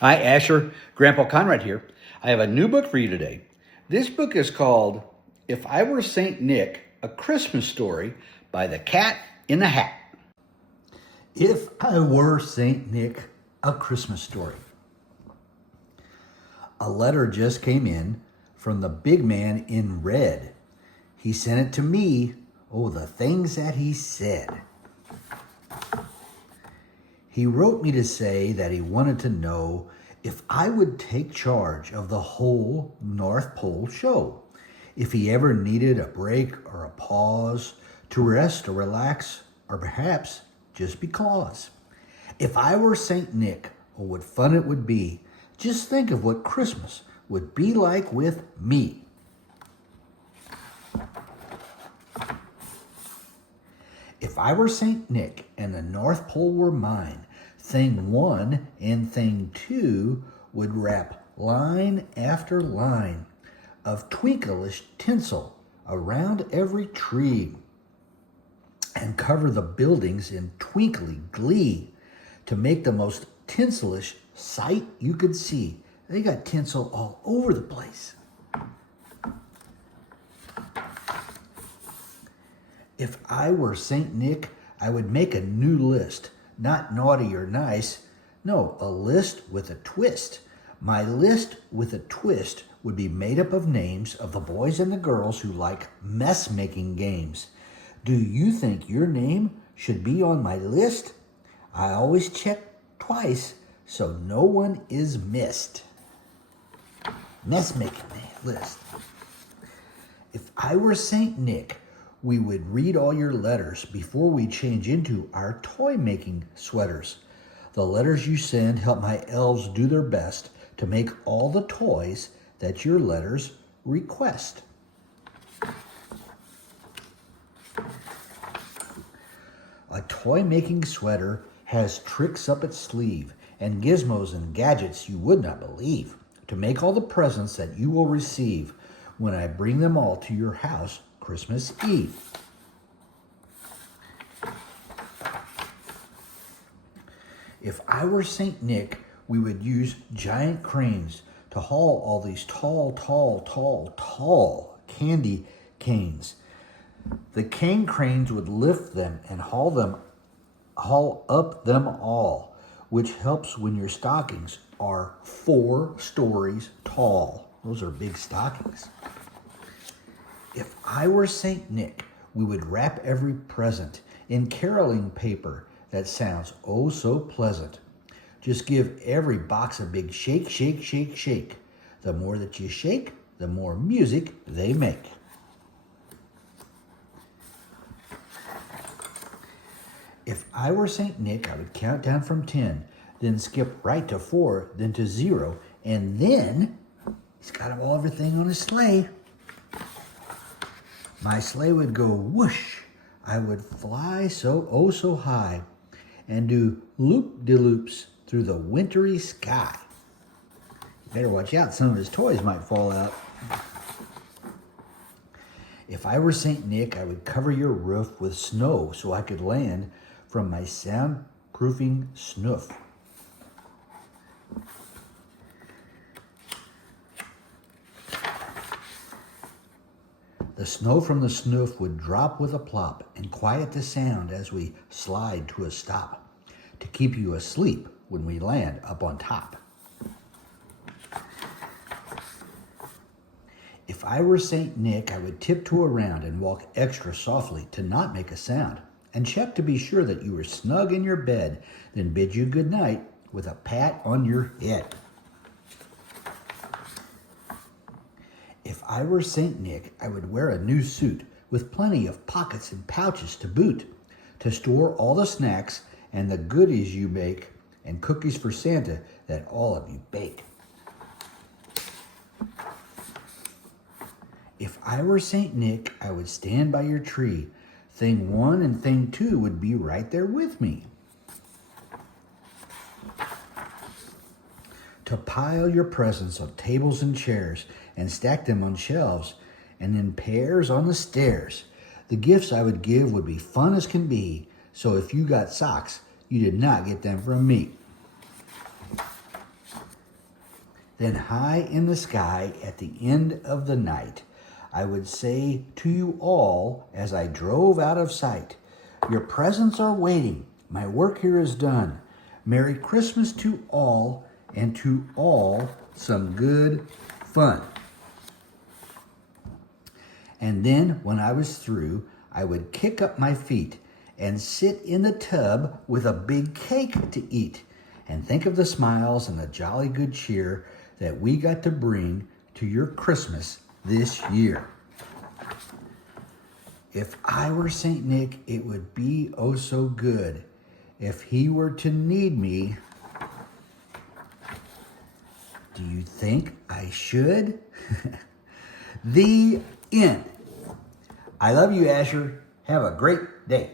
Hi, Asher. Grandpa Conrad here. I have a new book for you today. This book is called If I Were Saint Nick, A Christmas Story by the Cat in the Hat. If I Were Saint Nick, A Christmas Story. A letter just came in from the big man in red. He sent it to me. Oh, the things that he said. He wrote me to say that he wanted to know if I would take charge of the whole North Pole show. If he ever needed a break or a pause to rest or relax, or perhaps just because. If I were Saint Nick, oh, what fun it would be. Just think of what Christmas would be like with me. If I were Saint Nick and the North Pole were mine, thing one and thing two would wrap line after line of twinklish tinsel around every tree and cover the buildings in twinkly glee to make the most tinselish sight you could see. They got tinsel all over the place. If I were Saint Nick, I would make a new list, not naughty or nice. No, a list with a twist. My list with a twist would be made up of names of the boys and the girls who like mess-making games. Do you think your name should be on my list? I always check twice so no one is missed. Mess-making list. If I were Saint Nick, we would read all your letters before we change into our toy-making sweaters. The letters you send help my elves do their best to make all the toys that your letters request. A toy-making sweater has tricks up its sleeve and gizmos and gadgets you would not believe to make all the presents that you will receive when I bring them all to your house Christmas Eve. If I were Saint Nick, we would use giant cranes to haul all these tall candy canes. The cane cranes would lift them and haul up them all, which helps when your stockings are 4 stories tall. Those are big stockings. If I were Saint Nick, we would wrap every present in caroling paper that sounds oh so pleasant. Just give every box a big shake, shake, shake, shake. The more that you shake, the more music they make. If I were Saint Nick, I would count down from 10, then skip right to 4, then to 0, and then he's got everything on his sleigh. My sleigh would go whoosh. I would fly so high and do loop-de-loops through the wintry sky. You better watch out, some of his toys might fall out. If I were Saint Nick, I would cover your roof with snow so I could land from my soundproofing snoof. The snow from the snoof would drop with a plop and quiet the sound as we slide to a stop to keep you asleep when we land up on top. If I were Saint Nick, I would tiptoe around and walk extra softly to not make a sound and check to be sure that you were snug in your bed, then bid you good night with a pat on your head. If I were Saint Nick, I would wear a new suit with plenty of pockets and pouches to boot, to store all the snacks and the goodies you make and cookies for Santa that all of you bake. If I were Saint Nick, I would stand by your tree. Thing 1 and thing 2 would be right there with me. To pile your presents on tables and chairs and stack them on shelves and in pairs on the stairs. The gifts I would give would be fun as can be, so if you got socks, you did not get them from me. Then high in the sky at the end of the night, I would say to you all as I drove out of sight, your presents are waiting. My work here is done. Merry Christmas to all, and to all some good fun. And then when I was through, I would kick up my feet and sit in the tub with a big cake to eat, and think of the smiles and the jolly good cheer that we got to bring to your Christmas this year. If I were St. Nick, it would be oh so good. If he were to need me, do you think I should? The end. I love you, Asher. Have a great day.